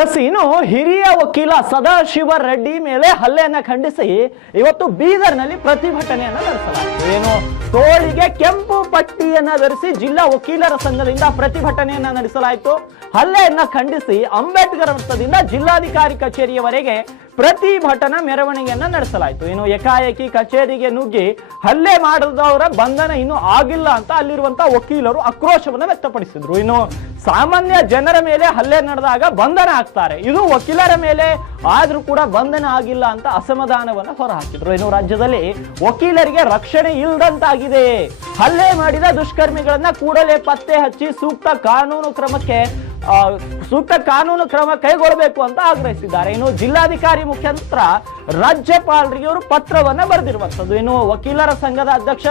S, ಇನ್ನು ಹಿರಿಯ ವಕೀಲ ಸದಾಶಿವ ರೆಡ್ಡಿ ಮೇಲೆ ಹಲ್ಲೆಯನ್ನು ಖಂಡಿಸಿ ಇವತ್ತು ಬೀದರ್ನಲ್ಲಿ ಪ್ರತಿಭಟನೆಯನ್ನ ನಡೆಸಲಾಯಿತು ಏನು, ತೋಳಿಗೆ ಕೆಂಪು ಪಟ್ಟಿಯನ್ನ ಧರಿಸಿ ಜಿಲ್ಲಾ ವಕೀಲರ ಸಂಘದಿಂದ ಪ್ರತಿಭಟನೆಯನ್ನ ನಡೆಸಲಾಯಿತು. ಹಲ್ಲೆಯನ್ನು ಖಂಡಿಸಿ ಅಂಬೇಡ್ಕರ್ ವೃತ್ತದಿಂದ ಜಿಲ್ಲಾಧಿಕಾರಿ ಕಚೇರಿಯವರೆಗೆ ಪ್ರತಿಭಟನಾ ಮೆರವಣಿಗೆಯನ್ನ ನಡೆಸಲಾಯಿತು. ಇನ್ನು ಏಕಾಏಕಿ ಕಚೇರಿಗೆ ನುಗ್ಗಿ ಹಲ್ಲೆ ಮಾಡಿದವರ ಬಂಧನ ಇನ್ನೂ ಆಗಿಲ್ಲ ಅಂತ ಅಲ್ಲಿರುವಂತಹ ವಕೀಲರು ಆಕ್ರೋಶವನ್ನು ವ್ಯಕ್ತಪಡಿಸಿದ್ರು. ಇನ್ನು ಸಾಮಾನ್ಯ ಜನರ ಮೇಲೆ ಹಲ್ಲೆ ನಡೆದಾಗ ಬಂಧನ ಆಗ್ತಾರೆ. ಇದು ವಕೀಲರ ಮೇಲೆ ಆದ್ರೂ ಕೂಡ ಬಂಧನ ಆಗಿಲ್ಲ ಅಂತ ಅಸಮಾಧಾನವನ್ನು ಹೊರಹಾಕಿದ್ರು. ಇನ್ನು ರಾಜ್ಯದಲ್ಲಿ ವಕೀಲರಿಗೆ ರಕ್ಷಣೆ ಇಲ್ಲದಂತಾಗಿದೆ ಹಲ್ಲೆ ಮಾಡಿದ ದುಷ್ಕರ್ಮಿಗಳನ್ನ ಕೂಡಲೇ ಪತ್ತೆ ಹಚ್ಚಿ ಸೂಕ್ತ ಕಾನೂನು ಕ್ರಮಕ್ಕೆ ಸೂಕ್ತ ಕಾನೂನು ಕ್ರಮ ಕೈಗೊಳ್ಳಬೇಕು ಅಂತ ಆಗ್ರಹಿಸಿದ್ದಾರೆ. ಇನ್ನು ಜಿಲ್ಲಾಧಿಕಾರಿ ಮುಖ್ಯಂತ್ರ ರಾಜ್ಯಪಾಲರಿಗೆ ಅವರು ಪತ್ರವನ್ನ ಬರೆದಿರುವಂತದ್ದು ಇನ್ನು ವಕೀಲರ ಸಂಘದ ಅಧ್ಯಕ್ಷ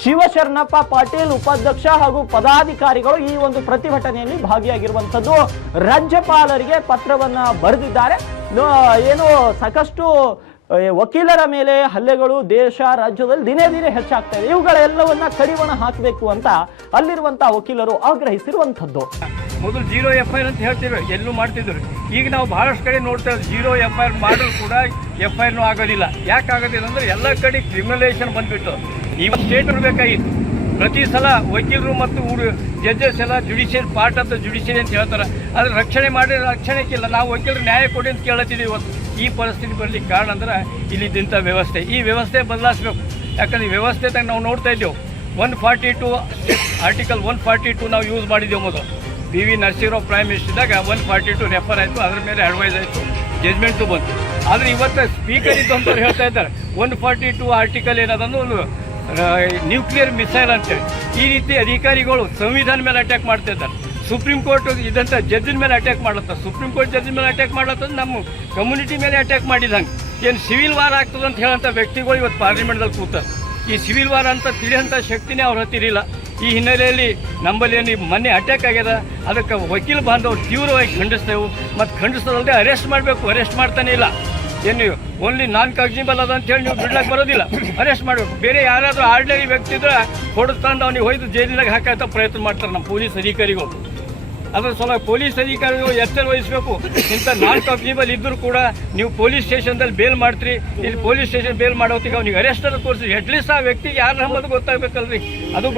ಶಿವಶರಣಪ್ಪ ಪಾಟೀಲ್, ಉಪಾಧ್ಯಕ್ಷ ಹಾಗೂ ಪದಾಧಿಕಾರಿಗಳು ಈ ಒಂದು ಪ್ರತಿಭಟನೆಯಲ್ಲಿ ಭಾಗಿಯಾಗಿರುವಂತದ್ದು ರಾಜ್ಯಪಾಲರಿಗೆ ಪತ್ರವನ್ನ ಬರೆದಿದ್ದಾರೆ. ಏನು ಸಾಕಷ್ಟು ವಕೀಲರ ಮೇಲೆ ಹಲ್ಲೆಗಳು ದೇಶ, ರಾಜ್ಯದಲ್ಲಿ ದಿನೇ ದಿನೇ ಹೆಚ್ಚಾಗ್ತಾ ಇದೆ. ಇವುಗಳೆಲ್ಲವನ್ನ ಕಡಿವಾಣ ಹಾಕಬೇಕು ಅಂತ ಅಲ್ಲಿರುವಂತಹ ವಕೀಲರು ಆಗ್ರಹಿಸಿರುವಂತದ್ದು ಮೊದಲು ಜೀರೋ ಎಫ್ ಐ ಆರ್ ಅಂತ ಹೇಳ್ತೀವಿ, ಎಲ್ಲೂ ಮಾಡ್ತಿದ್ರು. ಈಗ ನಾವು ಭಾಳಷ್ಟು ಕಡೆ ನೋಡ್ತಾ ಇದ್ದೀವಿ, ಜೀರೋ ಎಫ್ ಐ ಆರ್ ಮಾಡಿದ್ರು ಕೂಡ ಎಫ್ ಐ ಆರ್ನೂ ಆಗೋದಿಲ್ಲ. ಯಾಕೆ ಆಗೋದಿಲ್ಲ ಅಂದರೆ ಎಲ್ಲ ಕಡೆ ಕ್ರಿಮಿನಲೈಸೇಷನ್ ಬಂದ್ಬಿಟ್ಟು. ಇವತ್ತು ಸ್ಟೇಟ್ ಇರಬೇಕಾಗಿತ್ತು ಪ್ರತಿ ಸಲ ವಕೀಲರು ಮತ್ತು ಜಡ್ಜಸ್ ಎಲ್ಲ judicial part of the judiciary ಅಂತ ಹೇಳ್ತಾರೆ. ಅದ್ರ ರಕ್ಷಣೆ ಮಾಡಿ ರಕ್ಷಣೆಕ್ಕಿಲ್ಲ ನಾವು ವಕೀಲರು ನ್ಯಾಯ ಕೊಡಿ ಅಂತ ಕೇಳತ್ತಿದ್ದೀವಿ ಇವತ್ತು. ಈ ಪರಿಸ್ಥಿತಿ ಬರ್ಲಿಕ್ಕೆ ಕಾರಣ ಅಂದ್ರೆ ಇಲ್ಲಿದ್ದಂಥ ವ್ಯವಸ್ಥೆ. ಈ ವ್ಯವಸ್ಥೆ ಬದಲಾಯಿಸ್ಬೇಕು. ಯಾಕಂದ್ರೆ ಈ ವ್ಯವಸ್ಥೆ ನಾವು ನೋಡ್ತಾ ಇದ್ದೇವೆ. One forty two article one forty two ನಾವು ಯೂಸ್ ಮಾಡಿದ್ದೇವೆ ಮೊದಲು. P V Narasimha Rao prime minister ಇದ್ದಾಗ ಒನ್ ಫಾರ್ಟಿ ಟು ರೆಫರ್ ಆಯಿತು, ಅದ್ರ ಮೇಲೆ ಅಡ್ವೈಸ್ ಆಯಿತು ಜಜ್ಮೆಂಟು ಬಂತು. ಆದರೆ ಇವತ್ತು ಸ್ಪೀಕರ್ ಇದ್ದಂಥವ್ರು ಹೇಳ್ತಾ ಇದ್ದಾರೆ ಒನ್ ಫಾರ್ಟಿ ಟು ಆರ್ಟಿಕಲ್ ಏನದಂದ್ರೆ ಒಂದು ನ್ಯೂಕ್ಲಿಯರ್ ಮಿಸೈಲ್ ಅಂತೇಳಿ. ಈ ರೀತಿ ಅಧಿಕಾರಿಗಳು ಸಂವಿಧಾನ ಮೇಲೆ ಅಟ್ಯಾಕ್ ಮಾಡ್ತಾ ಇದ್ದಾರೆ. ಸುಪ್ರೀಂ ಕೋರ್ಟ್ ಇದ್ದಂಥ ಜಡ್ಜಿನ ಮೇಲೆ ಅಟ್ಯಾಕ್ ಮಾಡ್ಲತ್ತಾರೆ ಸುಪ್ರೀಂ ಕೋರ್ಟ್ ಜಡ್ಜಿನ ಮೇಲೆ ಅಟ್ಯಾಕ್ ಮಾಡತ್ತಂದ್ರೆ ನಮ್ಮ ಕಮ್ಯುನಿಟಿ ಮೇಲೆ ಅಟ್ಯಾಕ್ ಮಾಡಿದಂಗೆ ಏನು ಸಿವಿಲ್ ವಾರ್ ಆಗ್ತದೆ ಅಂತ ಹೇಳೋಂಥ ವ್ಯಕ್ತಿಗಳು ಇವತ್ತು ಪಾರ್ಲಿಮೆಂಟ್ದಲ್ಲಿ ಕೂತಾರೆ. ಈ ಸಿವಿಲ್ ವಾರ್ ಅಂತ ತಿಳಿಯೋಂಥ ಶಕ್ತಿನೇ ಅವ್ರ ಹತ್ತಿರಿಲ್ಲ ಈ ಹಿನ್ನೆಲೆಯಲ್ಲಿ ಈ ಮೊನ್ನೆ ಅಟ್ಯಾಕ್ ಆಗ್ಯದ, ಅದಕ್ಕೆ ವಕೀಲ ಬಾಂಧವರು ತೀವ್ರವಾಗಿ ಖಂಡಿಸ್ತೇವೆ. ಮತ್ತು ಖಂಡಿಸೋದಲ್ಲದೆ ಅರೆಸ್ಟ್ ಮಾಡಬೇಕು ಅರೆಸ್ಟ್ ಮಾಡ್ತಾನೆ ಇಲ್ಲ. ಏನು ಓನ್ಲಿ ನಾನ್ ಕಾಗ್ಜಿಬಲ್ ಅದ ಅಂತ ಹೇಳಿ ನೀವು ಬಿಡ್ಲಕ್ಕೆ ಬರೋದಿಲ್ಲ. ಅರೆಸ್ಟ್ ಮಾಡಬೇಕು. ಬೇರೆ ಯಾರಾದರೂ ಆರ್ಡಿನರಿ ವ್ಯಕ್ತಿ ಇದ್ರೆ ಹೊಡೆದು ಅವ್ನಿಗೆ ಹೋಯ್ದು ಜೈಲಿನಾಗ ಹಾಕಂತ ಪ್ರಯತ್ನ ಮಾಡ್ತಾರೆ ನಮ್ಮ ಪೊಲೀಸ್ ಅಧಿಕಾರಿಗಳು. ಅದರ ಸಲ ಪೊಲೀಸ್ ಅಧಿಕಾರಿಗಳು ಎಚ್ಚರ ವಹಿಸಬೇಕು. ಇಂಥ ನಾನ್ ಕಾಗ್ಜಿಬಲ್ ಇದ್ದರೂ ಕೂಡ ನೀವು ಪೊಲೀಸ್ ಸ್ಟೇಷನ್ದಲ್ಲಿ ಬೇಲ್ ಮಾಡ್ತೀರಿ. ಇಲ್ಲಿ ಪೊಲೀಸ್ ಸ್ಟೇಷನ್ ಬೇಲ್ ಮಾಡೋತ್ತಿಗೆ ಅವ್ನಿಗೆ ಅರೆಸ್ಟ್ ತೋರಿಸಿ. ಅಟ್ಲೀಸ್ಟ್ ಆ ವ್ಯಕ್ತಿಗೆ ಯಾರು ನಮ್ಮದು ಗೊತ್ತಾಗಬೇಕಲ್ರಿ. ಅದು